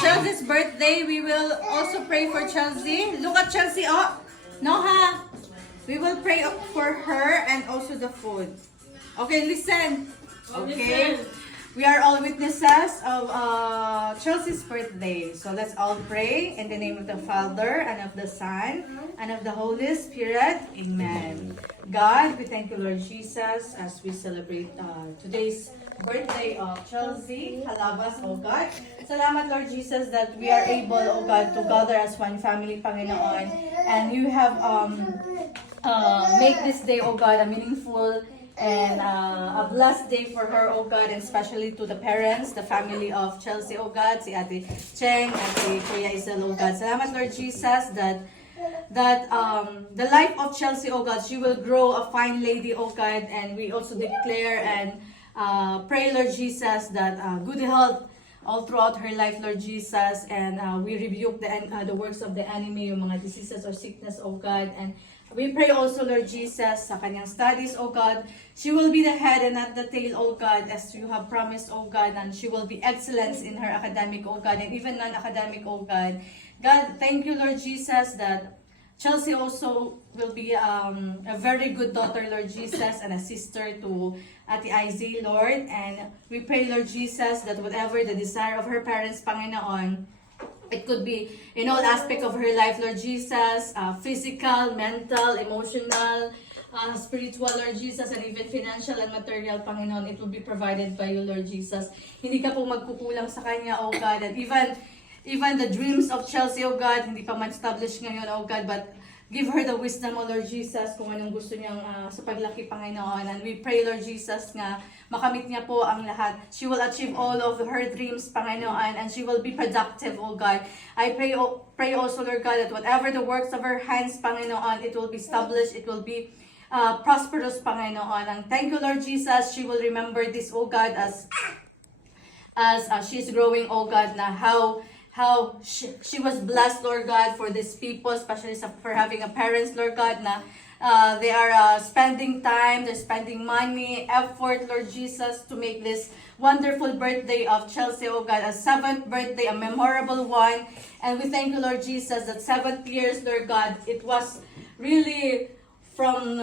Chelsea's birthday. We will also pray for Chelsea. Look at Chelsea. Oh, Noha. We will pray for her and also the food. Okay, listen. Okay. We are all witnesses of Chelsea's birthday. So let's all pray in the name of the Father and of the Son and of the Holy Spirit. Amen. God, we thank you, Lord Jesus, as we celebrate today's birthday of Chelsea. Halabas, O God. Salamat, Lord Jesus, that we are able, O God, to gather as one family, Panginoon. And you have make this day, O God, a meaningful and a blessed day for her, oh God, and especially to the parents, the family of Chelsea, oh God, si Ate Cheng at si Kuya Isel, oh God. Salamat, Lord Jesus, that the life of Chelsea, oh God, she will grow a fine lady, oh God, and we also declare and pray, Lord Jesus, that good health all throughout her life, Lord Jesus, and we rebuke the works of the enemy, yung mga diseases or sickness, oh God, and we pray also, Lord Jesus, sa kanyang studies, O God, she will be the head and not the tail, O God, as you have promised, O God, and she will be excellence in her academic, O God, and even non-academic, O God. God, thank you, Lord Jesus, that Chelsea also will be a very good daughter, Lord Jesus, and a sister to Ate Izzy, Lord. And we pray, Lord Jesus, that whatever the desire of her parents, Panginoon, it could be in all aspect of her life, Lord Jesus, physical, mental, emotional, spiritual, Lord Jesus, and even financial and material, Panginoon, it will be provided by you, Lord Jesus. Hindi ka po magkukulang sa kanya, O God, and even the dreams of Chelsea, O God, hindi pa man-establish ngayon, O God, but give her the wisdom, O Lord Jesus, kung anong gusto niyang sa paglaki, Panginoon. And we pray, Lord Jesus, nga makamit niya po ang lahat. She will achieve all of her dreams, Panginoon, and she will be productive, O God. I pray also, Lord God, that whatever the works of her hands, Panginoon, it will be established, it will be prosperous, Panginoon. And thank you, Lord Jesus, she will remember this, O God, as she's growing, oh God, na how she was blessed, Lord God, for these people, especially for having a parents, Lord God, na they are spending time, they're spending money, effort, Lord Jesus, to make this wonderful birthday of Chelsea, oh God, a 7th birthday, a memorable one. And we thank you, Lord Jesus, that 7 years, Lord God, it was really from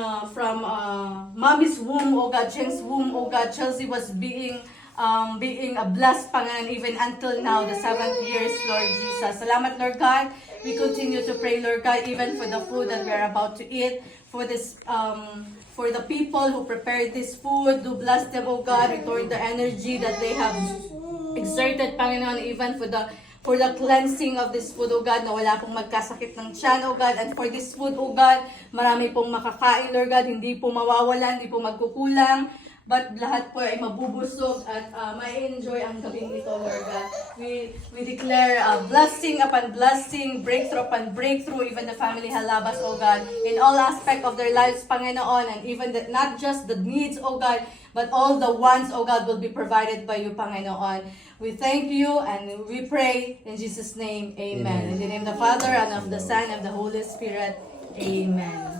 mommy's womb, oh God, Cheng's womb, oh God, Chelsea was being a blessed, Panginoon, even until now, the 7th years, Lord Jesus. Salamat, Lord God. We continue to pray, Lord God, even for the food that we are about to eat, for this, for the people who prepared this food. Do bless them, oh God, return the energy that they have exerted, Panginoon, even for the cleansing of this food, oh God, na wala pong magkasakit ng tiyan, oh God, and for this food, oh God, marami pong makakain, Lord God, hindi po mawawalan, hindi po magkukulang, but lahat po ay mabubusog at ma-enjoy ang gabing ito, Lord God. We declare blessing upon blessing, breakthrough upon breakthrough, even the family Halabas, oh God, in all aspect of their lives, Panginoon, and even not just the needs, oh God, but all the wants, oh God, will be provided by you, Panginoon. We thank you and we pray in Jesus' name, amen. In the name of the Father and of the Son and of the Holy Spirit, amen.